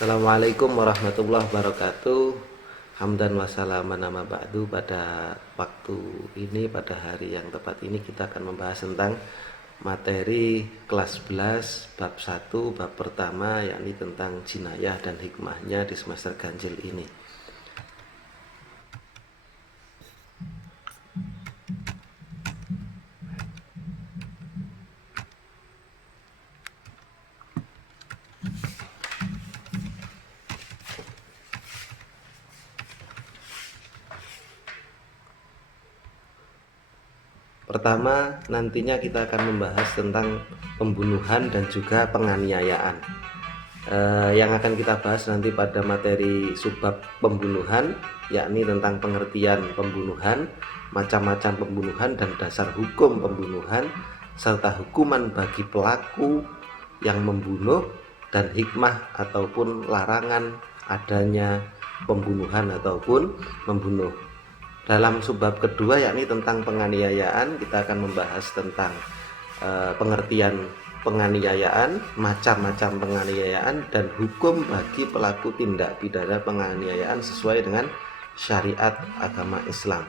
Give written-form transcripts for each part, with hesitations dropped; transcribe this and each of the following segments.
Assalamualaikum warahmatullahi wabarakatuh. Hamdan wa salaman amma ba'du. Pada waktu ini, pada hari yang tepat ini, kita akan membahas tentang materi kelas 11 bab 1 bab pertama, yakni tentang jinayah dan hikmahnya di semester ganjil ini. Pertama, nantinya kita akan membahas tentang pembunuhan dan juga penganiayaan. Yang akan kita bahas nanti pada materi subbab pembunuhan, yakni tentang pengertian pembunuhan, macam-macam pembunuhan dan dasar hukum pembunuhan, serta hukuman bagi pelaku yang membunuh, dan hikmah ataupun larangan adanya pembunuhan ataupun membunuh. Dalam subbab kedua, yakni tentang penganiayaan, kita akan membahas tentang pengertian penganiayaan, macam-macam penganiayaan, dan hukum bagi pelaku tindak pidana penganiayaan sesuai dengan syariat agama Islam.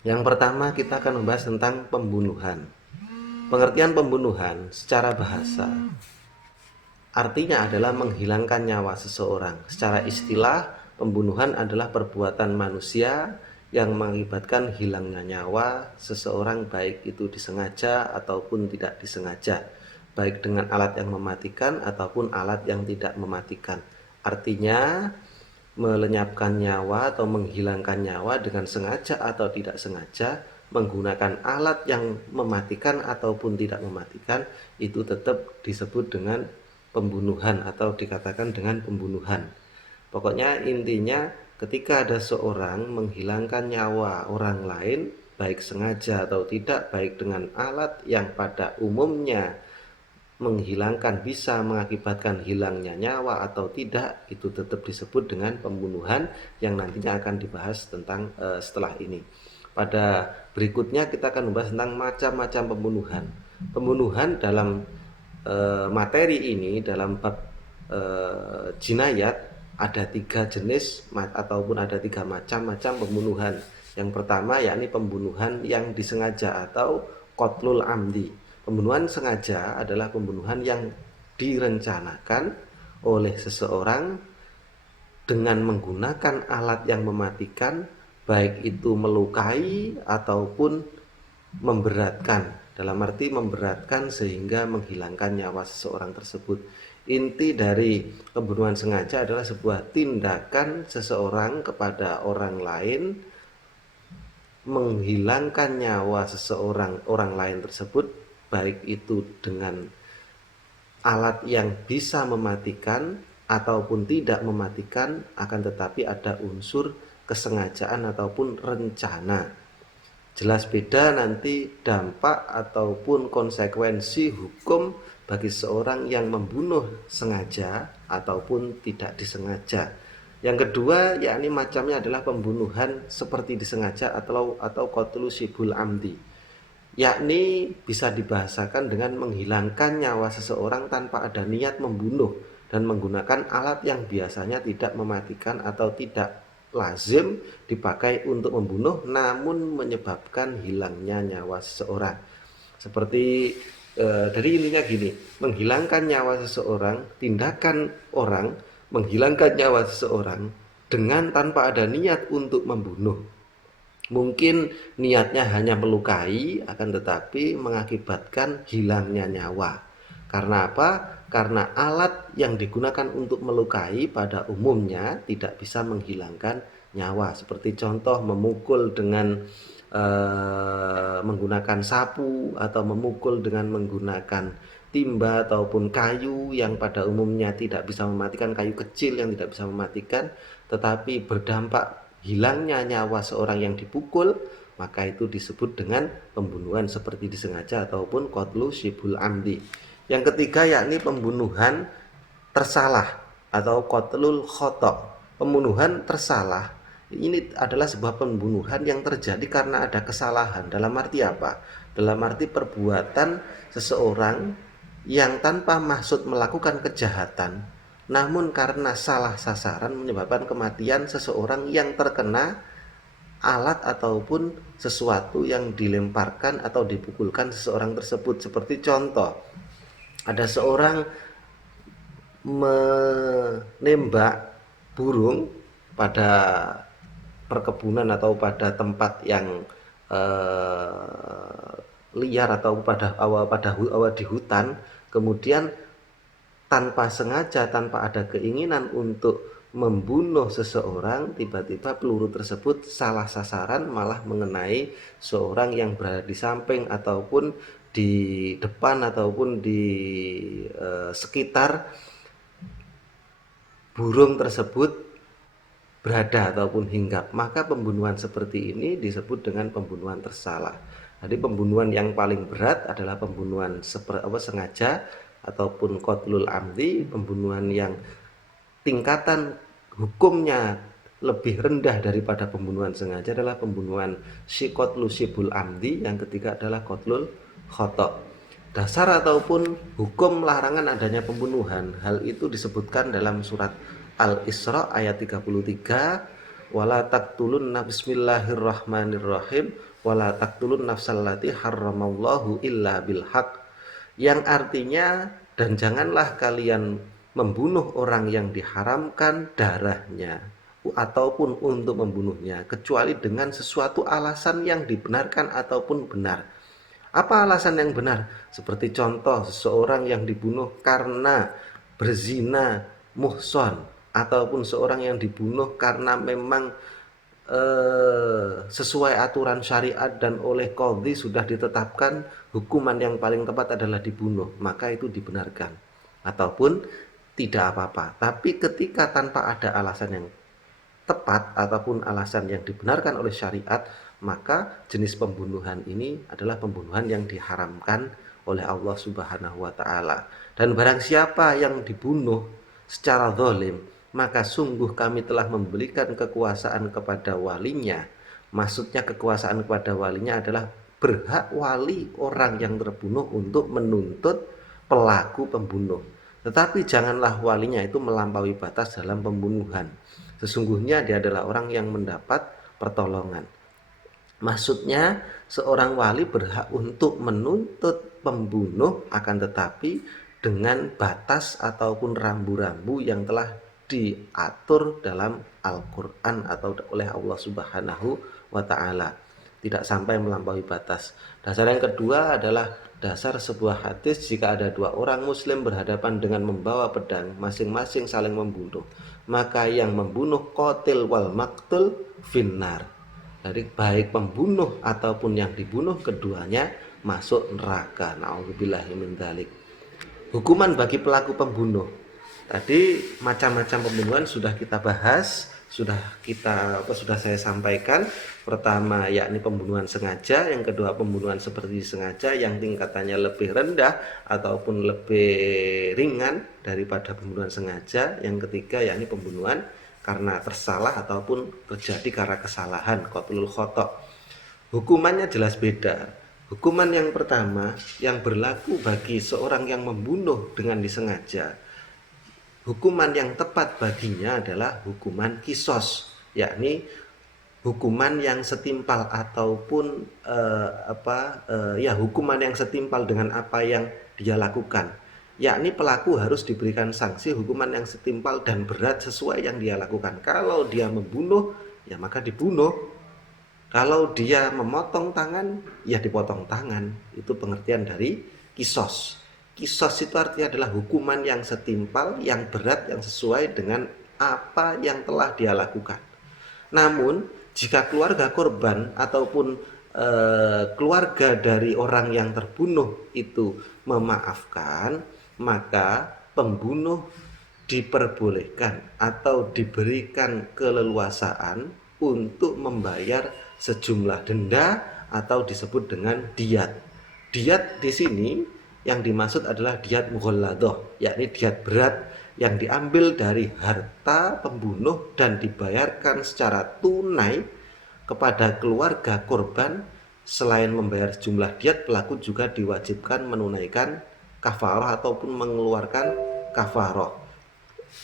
Yang pertama, kita akan membahas tentang pembunuhan. Pengertian pembunuhan secara bahasa artinya adalah menghilangkan nyawa seseorang. Secara istilah, pembunuhan adalah perbuatan manusia yang mengakibatkan hilangnya nyawa seseorang, baik itu disengaja ataupun tidak disengaja, baik dengan alat yang mematikan ataupun alat yang tidak mematikan. Artinya, melenyapkan nyawa atau menghilangkan nyawa dengan sengaja atau tidak sengaja, menggunakan alat yang mematikan ataupun tidak mematikan, itu tetap disebut dengan pembunuhan atau dikatakan dengan pembunuhan. Pokoknya intinya, ketika ada seorang menghilangkan nyawa orang lain, baik sengaja atau tidak, baik dengan alat yang pada umumnya menghilangkan bisa mengakibatkan hilangnya nyawa atau tidak, itu tetap disebut dengan pembunuhan, yang nantinya akan dibahas tentang setelah ini. Pada berikutnya kita akan membahas tentang macam-macam pembunuhan. Pembunuhan dalam materi ini, dalam bab jinayat, ada 3 jenis ataupun ada 3 macam pembunuhan. Yang pertama, yakni pembunuhan yang disengaja atau qatlul amdi. Pembunuhan sengaja adalah pembunuhan yang direncanakan oleh seseorang dengan menggunakan alat yang mematikan, baik itu melukai ataupun memberatkan. Dalam arti memberatkan sehingga menghilangkan nyawa seseorang tersebut. Inti dari pembunuhan sengaja adalah sebuah tindakan seseorang kepada orang lain, menghilangkan nyawa seseorang, orang lain tersebut, baik itu dengan alat yang bisa mematikan ataupun tidak mematikan, akan tetapi ada unsur kesengajaan ataupun rencana. Jelas beda nanti dampak ataupun konsekuensi hukum bagi seorang yang membunuh sengaja ataupun tidak disengaja. Yang kedua, yakni macamnya adalah pembunuhan seperti disengaja atau qatlu syibhul amdi, yakni bisa dibahasakan dengan menghilangkan nyawa seseorang tanpa ada niat membunuh dan menggunakan alat yang biasanya tidak mematikan atau tidak lazim dipakai untuk membunuh, namun menyebabkan hilangnya nyawa seseorang. Seperti dari intinya gini, menghilangkan nyawa seseorang, tindakan orang menghilangkan nyawa seseorang dengan tanpa ada niat untuk membunuh. Mungkin niatnya hanya melukai, akan tetapi mengakibatkan hilangnya nyawa. Karena apa? Karena alat yang digunakan untuk melukai pada umumnya tidak bisa menghilangkan nyawa. Seperti contoh memukul dengan menggunakan sapu, atau memukul dengan menggunakan timba ataupun kayu yang pada umumnya tidak bisa mematikan, kayu kecil yang tidak bisa mematikan, tetapi berdampak hilangnya nyawa seorang yang dipukul, maka itu disebut dengan pembunuhan seperti disengaja ataupun qatlu syibhul amdi. Yang ketiga, yakni pembunuhan tersalah atau qatlul khata'. Pembunuhan tersalah ini adalah sebuah pembunuhan yang terjadi karena ada kesalahan. Dalam arti apa? Dalam arti perbuatan seseorang yang tanpa maksud melakukan kejahatan, namun karena salah sasaran menyebabkan kematian seseorang yang terkena alat ataupun sesuatu yang dilemparkan atau dipukulkan seseorang tersebut. Seperti contoh, ada seorang menembak burung pada perkebunan atau pada tempat yang liar atau pada di hutan, kemudian tanpa sengaja, tanpa ada keinginan untuk membunuh seseorang, tiba-tiba peluru tersebut salah sasaran, malah mengenai seorang yang berada di samping ataupun di depan ataupun di sekitar burung tersebut berada ataupun hinggap. Maka pembunuhan seperti ini disebut dengan pembunuhan tersalah. Jadi pembunuhan yang paling berat adalah pembunuhan sengaja ataupun qatlul amdi. Pembunuhan yang tingkatan hukumnya lebih rendah daripada pembunuhan sengaja adalah pembunuhan qatlu syibul amdi. Yang ketiga adalah qatlul khata'. Dasar ataupun hukum larangan adanya pembunuhan, hal itu disebutkan dalam surat Al-Isra ayat 33, wala taqtulun bismillahirrahmanirrahim wala taqtulun nafsallati harramallahu illa bilhaq, yang artinya, dan janganlah kalian membunuh orang yang diharamkan darahnya ataupun untuk membunuhnya kecuali dengan sesuatu alasan yang dibenarkan ataupun benar. Apa alasan yang benar? Seperti contoh, seseorang yang dibunuh karena berzina muhson, ataupun seorang yang dibunuh karena memang sesuai aturan syariat dan oleh qadhi sudah ditetapkan hukuman yang paling tepat adalah dibunuh, maka itu dibenarkan ataupun tidak apa-apa. Tapi ketika tanpa ada alasan yang tepat ataupun alasan yang dibenarkan oleh syariat, maka jenis pembunuhan ini adalah pembunuhan yang diharamkan oleh Allah Subhanahu wa taala. Dan barang siapa yang dibunuh secara zalim, maka sungguh kami telah memberikan kekuasaan kepada walinya. Maksudnya kekuasaan kepada walinya adalah berhak wali orang yang terbunuh untuk menuntut pelaku pembunuh. Tetapi janganlah walinya itu melampaui batas dalam pembunuhan. Sesungguhnya dia adalah orang yang mendapat pertolongan. Maksudnya seorang wali berhak untuk menuntut pembunuh, akan tetapi dengan batas ataupun rambu-rambu yang telah diatur dalam Al-Quran atau oleh Allah Subhanahu wa ta'ala, tidak sampai melampaui batas. Dasar yang kedua adalah dasar sebuah hadis, jika ada dua orang muslim berhadapan dengan membawa pedang, masing-masing saling membunuh, maka yang membunuh qatil wal maqtul finnar. Jadi baik pembunuh ataupun yang dibunuh, keduanya masuk neraka. Na'udzubillahi min dzalik. Hukuman bagi pelaku pembunuh. Tadi macam-macam pembunuhan sudah kita bahas, sudah saya sampaikan. Pertama yakni pembunuhan sengaja, yang kedua pembunuhan seperti sengaja yang tingkatannya lebih rendah ataupun lebih ringan daripada pembunuhan sengaja, yang ketiga yakni pembunuhan karena tersalah ataupun terjadi karena kesalahan, qatlul khata'. Hukumannya jelas beda. Hukuman yang pertama yang berlaku bagi seorang yang membunuh dengan disengaja, hukuman yang tepat baginya adalah hukuman kisos, yakni hukuman yang setimpal ataupun hukuman yang setimpal dengan apa yang dia lakukan, yakni pelaku harus diberikan sanksi hukuman yang setimpal dan berat sesuai yang dia lakukan. Kalau dia membunuh, ya maka dibunuh. Kalau dia memotong tangan, ya dipotong tangan. Itu pengertian dari kisos. Kisos itu artinya adalah hukuman yang setimpal, yang berat, yang sesuai dengan apa yang telah dia lakukan. Namun jika keluarga korban ataupun keluarga dari orang yang terbunuh itu memaafkan, maka pembunuh diperbolehkan atau diberikan keleluasaan untuk membayar sejumlah denda atau disebut dengan diat. Diat di sini yang dimaksud adalah diat mughalladah, yakni diat berat yang diambil dari harta pembunuh dan dibayarkan secara tunai kepada keluarga korban. Selain membayar sejumlah diat, pelaku juga diwajibkan menunaikan kafarah ataupun mengeluarkan kafarah.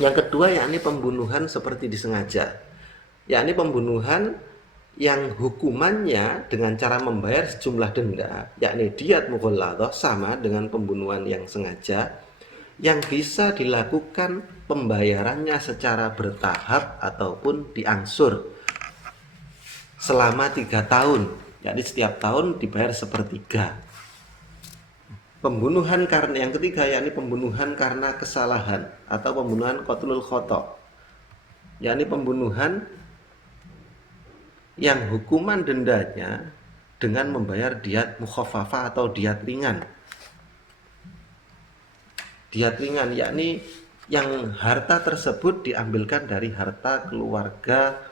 Yang kedua yakni pembunuhan seperti disengaja, yakni pembunuhan yang hukumannya dengan cara membayar sejumlah denda, yakni diat mughalladhah, sama dengan pembunuhan yang sengaja, yang bisa dilakukan pembayarannya secara bertahap ataupun diangsur selama 3 tahun, yakni setiap tahun dibayar sepertiga. Pembunuhan karena yang ketiga yakni pembunuhan karena kesalahan atau pembunuhan qatlul khata', yakni pembunuhan yang hukuman dendanya dengan membayar diat mukhaffafah atau diat ringan. Diat ringan yakni yang harta tersebut diambilkan dari harta keluarga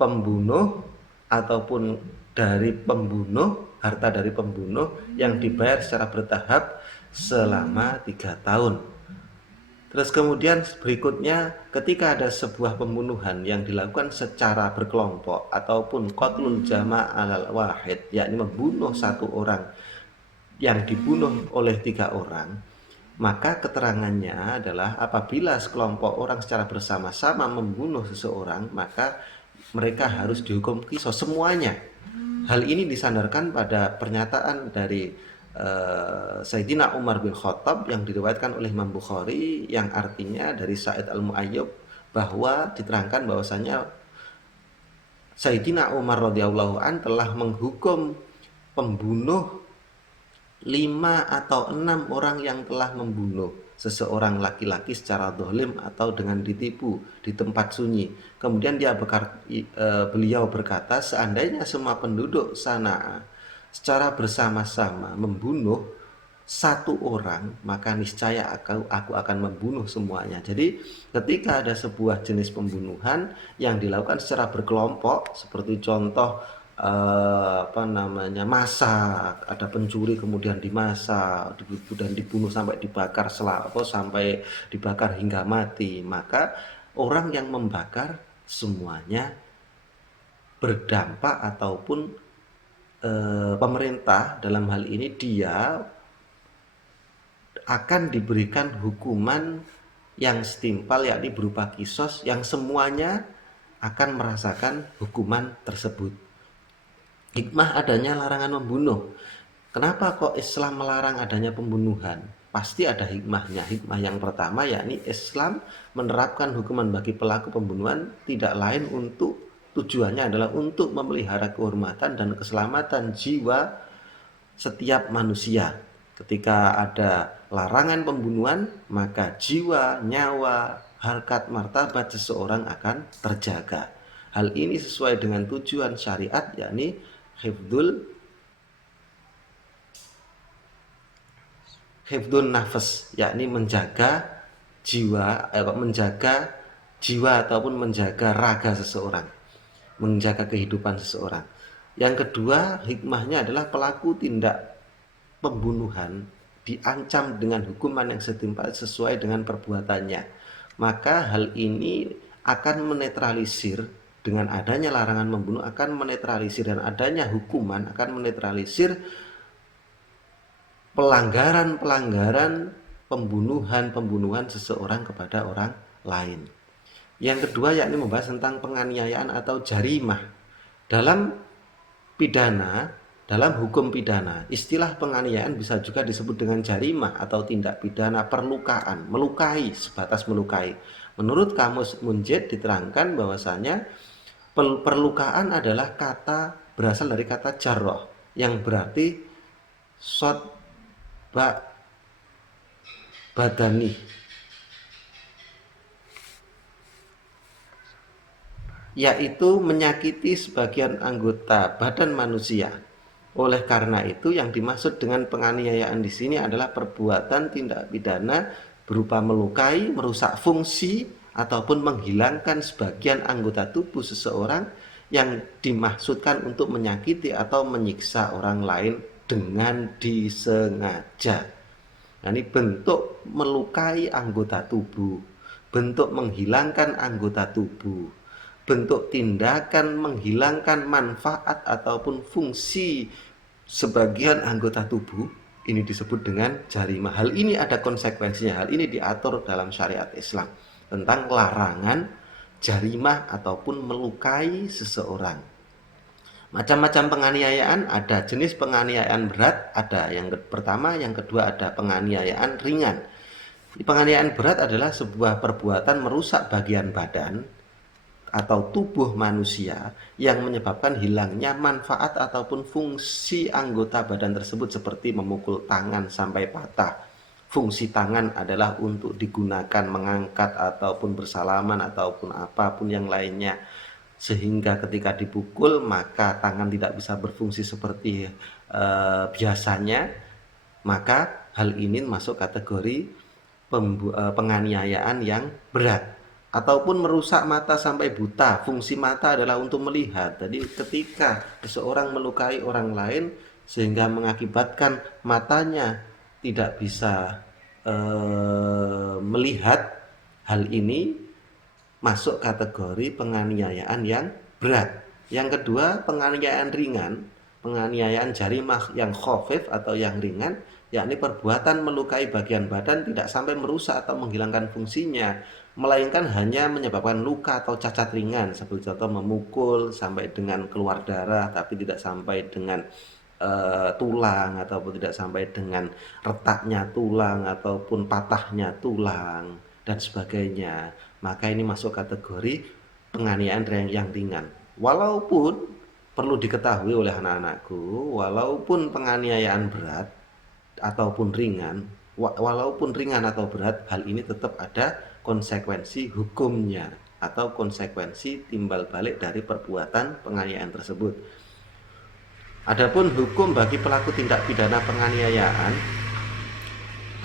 pembunuh ataupun dari pembunuh, harta dari pembunuh yang dibayar secara bertahap selama 3 tahun. Terus kemudian berikutnya, ketika ada sebuah pembunuhan yang dilakukan secara berkelompok ataupun qatlul jama'al wahid, yakni membunuh satu orang yang dibunuh oleh 3 orang, maka keterangannya adalah apabila sekelompok orang secara bersama-sama membunuh seseorang, maka mereka harus dihukum qisas semuanya. Hal ini disandarkan pada pernyataan dari Sayyidina Umar bin Khattab yang diriwayatkan oleh Imam Bukhari, yang artinya dari Sa'id al-Mu'ayyib, bahwa diterangkan bahwasanya Sayyidina Umar radhiyallahu an telah menghukum pembunuh 5 atau 6 orang yang telah membunuh seseorang laki-laki secara zalim atau dengan ditipu di tempat sunyi. Kemudian beliau berkata, seandainya semua penduduk sana secara bersama-sama membunuh satu orang, maka niscaya aku akan membunuh semuanya. Jadi ketika ada sebuah jenis pembunuhan yang dilakukan secara berkelompok, seperti contoh masak, ada pencuri kemudian dimasak dan dibunuh sampai dibakar sampai dibakar hingga mati, maka orang yang membakar semuanya berdampak ataupun pemerintah dalam hal ini dia akan diberikan hukuman yang setimpal, yakni berupa qisas yang semuanya akan merasakan hukuman tersebut. Hikmah adanya larangan membunuh. Kenapa kok Islam melarang adanya pembunuhan? Pasti ada hikmahnya. Hikmah yang pertama yakni Islam menerapkan hukuman bagi pelaku pembunuhan tidak lain untuk tujuannya adalah untuk memelihara kehormatan dan keselamatan jiwa setiap manusia. Ketika ada larangan pembunuhan, maka jiwa, nyawa, harkat, martabat seseorang akan terjaga. Hal ini sesuai dengan tujuan syariat, yakni hifdun nafas, yakni menjaga jiwa ataupun menjaga raga seseorang, menjaga kehidupan seseorang. Yang kedua, hikmahnya adalah pelaku tindak pembunuhan diancam dengan hukuman yang setimpal sesuai dengan perbuatannya. Maka hal ini akan menetralisir, dengan adanya larangan membunuh akan menetralisir, dan adanya hukuman akan menetralisir pelanggaran pembunuhan seseorang kepada orang lain. Yang kedua yakni membahas tentang penganiayaan atau jarimah. Dalam hukum pidana, istilah penganiayaan bisa juga disebut dengan jarimah atau tindak pidana perlukaan, melukai, sebatas melukai. Menurut Kamus Munjid diterangkan bahwasanya perlukaan adalah berasal dari kata jarroh yang berarti sod badani, yaitu menyakiti sebagian anggota badan manusia. Oleh karena itu yang dimaksud dengan penganiayaan di sini adalah perbuatan tindak pidana berupa melukai, merusak fungsi ataupun menghilangkan sebagian anggota tubuh seseorang yang dimaksudkan untuk menyakiti atau menyiksa orang lain dengan disengaja. Nah, ini bentuk melukai anggota tubuh, bentuk menghilangkan anggota tubuh, bentuk tindakan menghilangkan manfaat ataupun fungsi sebagian anggota tubuh Ini disebut dengan jarimah. Hal ini ada konsekuensinya. Hal ini diatur dalam syariat Islam tentang larangan jarimah ataupun melukai seseorang. Macam-macam penganiayaan, ada jenis penganiayaan berat, ada yang pertama, yang kedua ada penganiayaan ringan. Penganiayaan berat adalah sebuah perbuatan merusak bagian badan atau tubuh manusia yang menyebabkan hilangnya manfaat ataupun fungsi anggota badan tersebut, seperti memukul tangan sampai patah. Fungsi tangan adalah untuk digunakan mengangkat ataupun bersalaman ataupun apapun yang lainnya, sehingga ketika dipukul maka tangan tidak bisa berfungsi seperti biasanya. Maka hal ini masuk kategori penganiayaan yang berat. Ataupun merusak mata sampai buta. Fungsi mata adalah untuk melihat. Jadi ketika seseorang melukai orang lain sehingga mengakibatkan matanya tidak bisa melihat, hal ini masuk kategori penganiayaan yang berat. Yang kedua, penganiayaan ringan, penganiayaan jarimah yang khafif atau yang ringan, yakni perbuatan melukai bagian badan tidak sampai merusak atau menghilangkan fungsinya, melainkan hanya menyebabkan luka atau cacat ringan, seperti contoh memukul sampai dengan keluar darah tapi tidak sampai dengan tulang, ataupun tidak sampai dengan retaknya tulang ataupun patahnya tulang dan sebagainya. Maka ini masuk kategori penganiayaan yang ringan. Walaupun perlu diketahui oleh anak-anakku, walaupun penganiayaan berat ataupun ringan, walaupun ringan atau berat, hal ini tetap ada konsekuensi hukumnya atau konsekuensi timbal balik dari perbuatan penganiayaan tersebut. Adapun hukum bagi pelaku tindak pidana penganiayaan,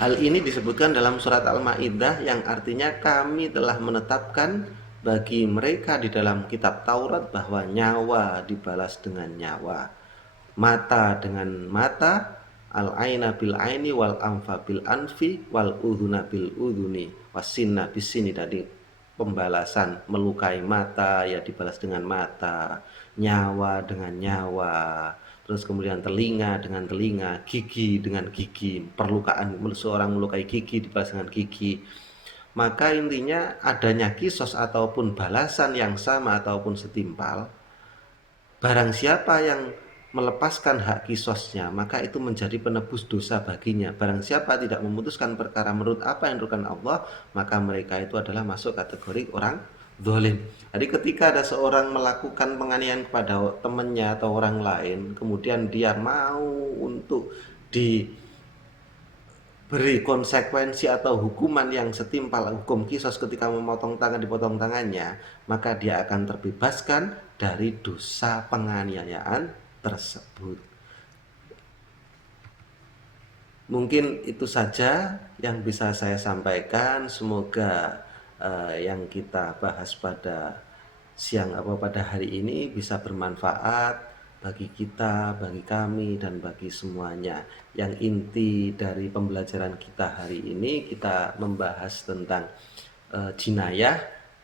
hal ini disebutkan dalam surat Al-Maidah yang artinya kami telah menetapkan bagi mereka di dalam kitab Taurat bahwa nyawa dibalas dengan nyawa, mata dengan mata, al-aina bil aini wal anfa bil anfi wal udhuna bil udhuni wasinna bisini. Tadi pembalasan melukai mata ya dibalas dengan mata, nyawa dengan nyawa, terus kemudian telinga dengan telinga, gigi dengan gigi. Perlukaan seorang melukai gigi dibalas dengan gigi. Maka intinya adanya kisos ataupun balasan yang sama ataupun setimpal. Barang siapa yang melepaskan hak kisosnya, maka itu menjadi penebus dosa baginya. Barang siapa tidak memutuskan perkara menurut apa yang dilakukan Allah, maka mereka itu adalah masuk kategori orang zalim. Jadi ketika ada seorang melakukan penganiayaan kepada temannya atau orang lain, kemudian dia mau untuk diberi konsekuensi atau hukuman yang setimpal, hukum kisos ketika memotong tangan, dipotong tangannya, maka dia akan terbebaskan dari dosa penganiayaan tersebut. Mungkin itu saja yang bisa saya sampaikan. Semoga yang kita bahas pada pada hari ini bisa bermanfaat bagi kita, bagi kami, dan bagi semuanya. Yang inti dari pembelajaran kita hari ini, kita membahas tentang jinayah,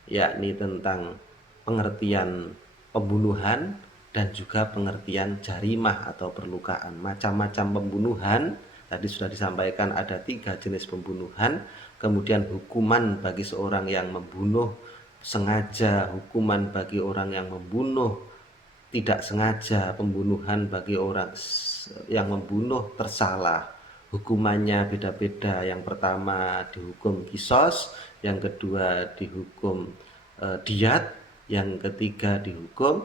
yakni tentang pengertian pembunuhan dan juga pengertian jarimah atau perlukaan. Macam-macam pembunuhan tadi sudah disampaikan, ada 3 jenis pembunuhan. Kemudian hukuman bagi seorang yang membunuh sengaja, hukuman bagi orang yang membunuh tidak sengaja, pembunuhan bagi orang yang membunuh tersalah. Hukumannya beda-beda. Yang pertama dihukum kisos, yang kedua dihukum diat, yang ketiga dihukum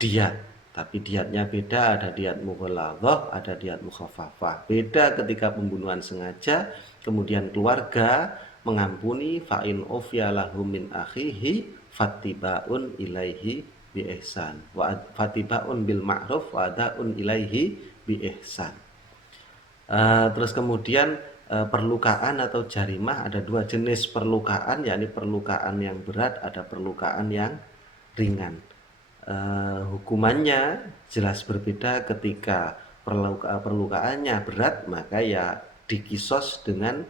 diat. Tapi diatnya beda, ada diat mughaladzah, ada diat mukhaffafah. Beda ketika pembunuhan sengaja, kemudian keluarga mengampuni, fa'in ufya lahu min akhihi fattibaun ilaihi bi ihsan wa fattibaun bil ma'ruf wa adaun ilaihi bi ihsan. Terus kemudian perlukaan atau jarimah, ada 2 jenis perlukaan, yakni perlukaan yang berat, ada perlukaan yang ringan. Hukumannya jelas berbeda. Ketika perlukaannya berat, maka ya dikisos dengan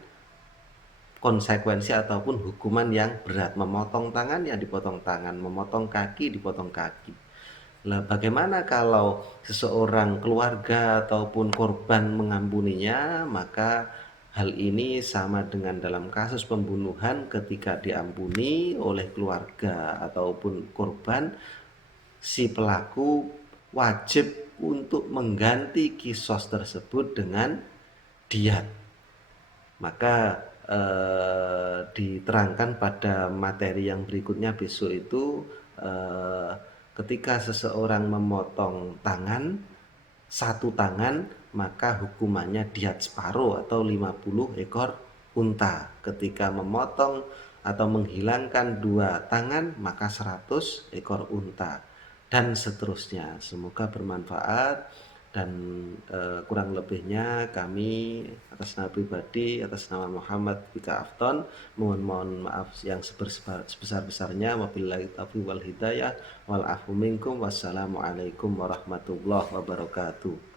konsekuensi ataupun hukuman yang berat. Memotong tangan ya dipotong tangan, memotong kaki dipotong kaki. Lah bagaimana kalau seseorang keluarga ataupun korban mengampuninya, maka hal ini sama dengan dalam kasus pembunuhan ketika diampuni oleh keluarga ataupun korban, si pelaku wajib untuk mengganti kisos tersebut dengan diat. Maka diterangkan pada materi yang berikutnya besok itu, eh, ketika seseorang memotong tangan, satu tangan, maka hukumannya diat separuh atau 50 ekor unta. Ketika memotong atau menghilangkan dua tangan, maka 100 ekor unta, dan seterusnya. Semoga bermanfaat, dan kurang lebihnya kami atas nama pribadi, atas nama Muhammad Bika Afton, mohon maaf yang sebesar-besarnya. Wabillahi taufiq wal hidayah wal afu minkum. Wassalamualaikum warahmatullahi wabarakatuh.